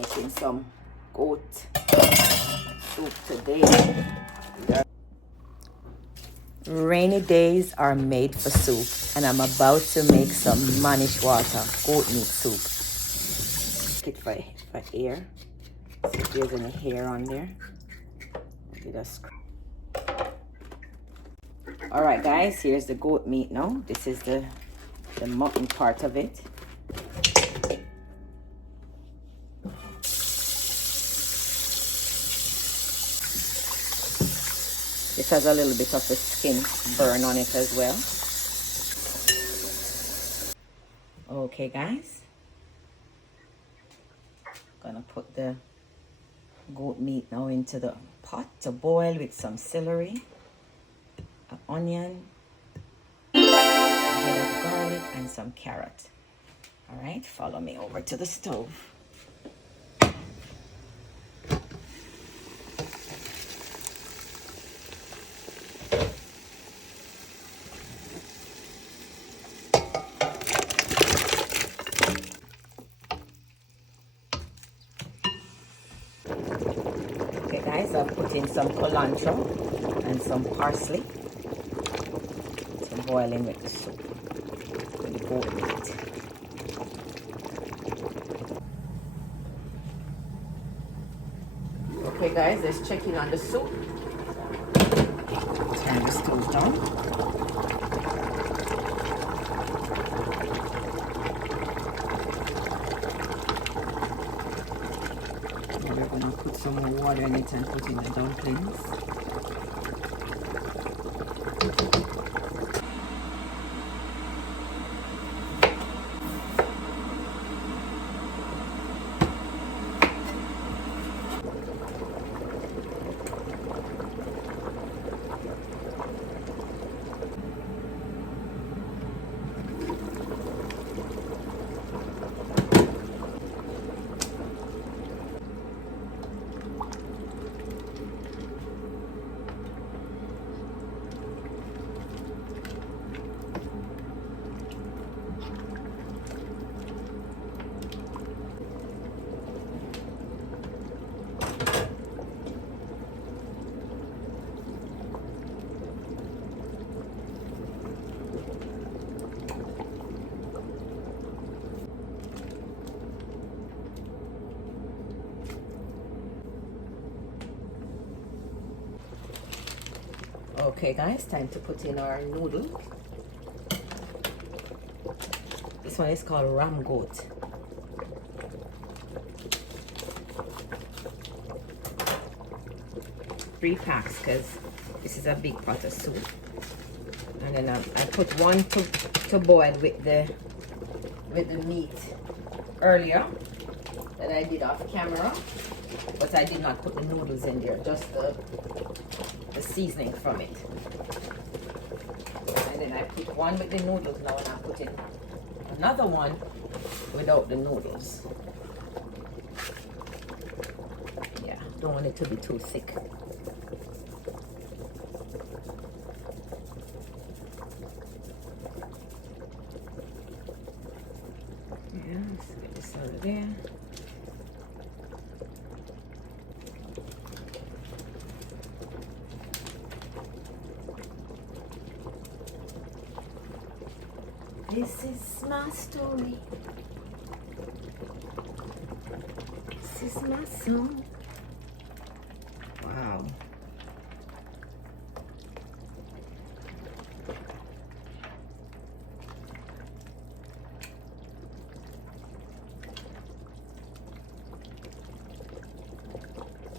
making some goat soup today. Rainy days are made for soup, and I'm about to make some manish water goat meat soup. Check it for air. See if there's any hair on there. All right, guys. Here's the goat meat now. This is the mutton part of it. This has a little bit of the skin burn on it as well. Okay, guys. Gonna put the goat meat now into the pot to boil with some celery, an onion, a head of garlic, and some carrot. All right, follow me over to the stove. Okay, guys, I've put in some cilantro and some parsley to boil in with the soup, with the goat meat. Okay, guys, let's check in on the soup. Turn the stove down. Now we're gonna put some more water in it and put in the dumplings. Okay, guys, time to put in our noodle. This one is called ram goat. Three packs, because this is a big pot of soup. And then I put one to boil with the meat earlier that I did off camera, but I did not put the noodles in there, just the seasoning from it. And then I put one with the noodles now, and I put in another one without the noodles. Yeah, don't want it to be too thick. Yeah, let's get this out of there. This is my story. This is my song. Wow.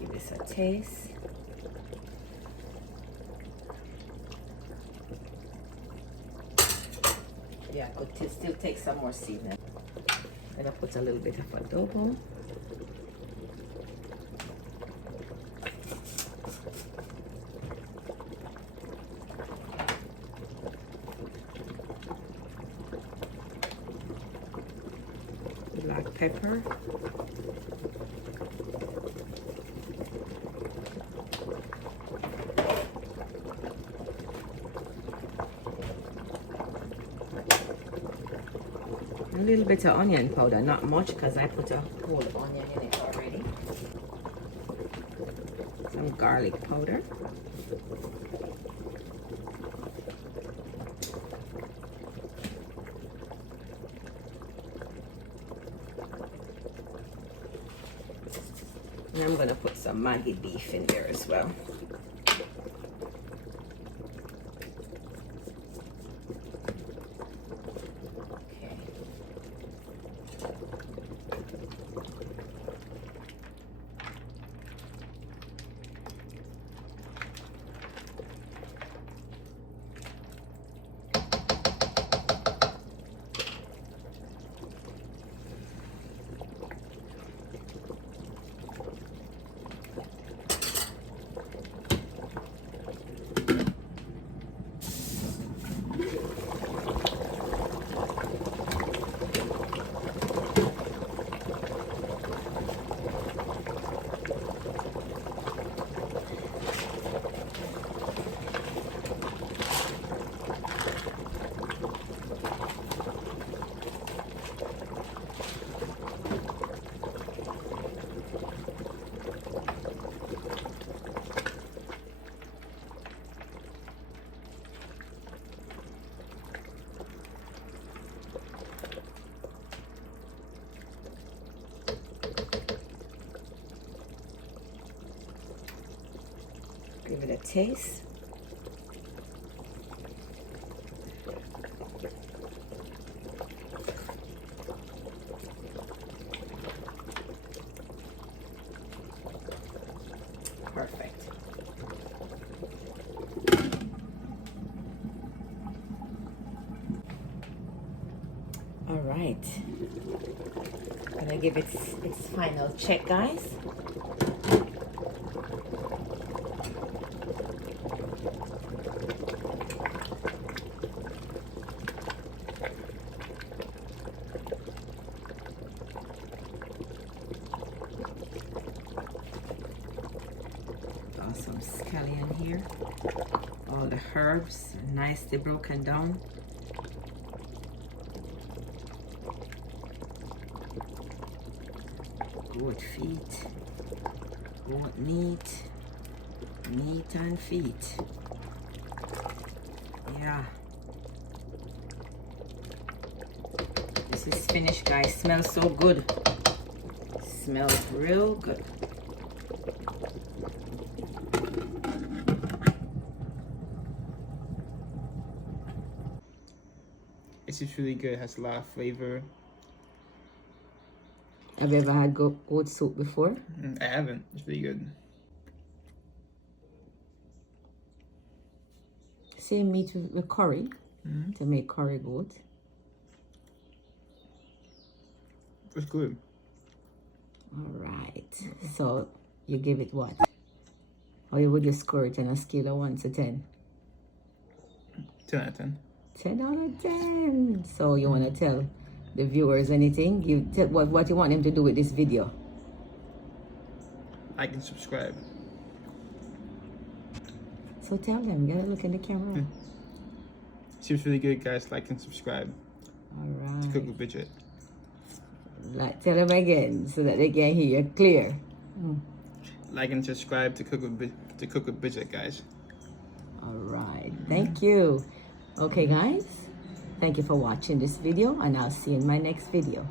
Give this a taste. Yeah, I could still take some more seasoning. I'm gonna put a little bit of adobo. Black pepper. A little bit of onion powder, not much because I put a whole onion in it already. some garlic powder. And I'm gonna put some Maggi beef in there as well. Give it a taste. Perfect. All right. I'm gonna give it its final check, guys. Some scallion here, all the herbs nicely broken down. Goat feet, goat meat, meat and feet. Yeah, this is finished, guys. Smells so good. Smells real good. It's just really good. It has a lot of flavor. Have you ever had goat soup before? I haven't. It's really good. Same meat with curry to make curry goat. It's good. All right. So you give it what? Or would you score it on a scale of 1 to 10? 10 out of 10. 10 out of 10. So you want to tell the viewers anything? Tell what you want them to do with this video. Like and subscribe. So tell them, you gotta look in the camera. Seems really good, guys. Like and subscribe. All right. To Cook with Bridget. Like, tell them again so that they can hear you clear. Like and subscribe to Cook with Bridget, guys. All right. Thank you. Okay, guys. Thank you for watching this video, and I'll see you in my next video.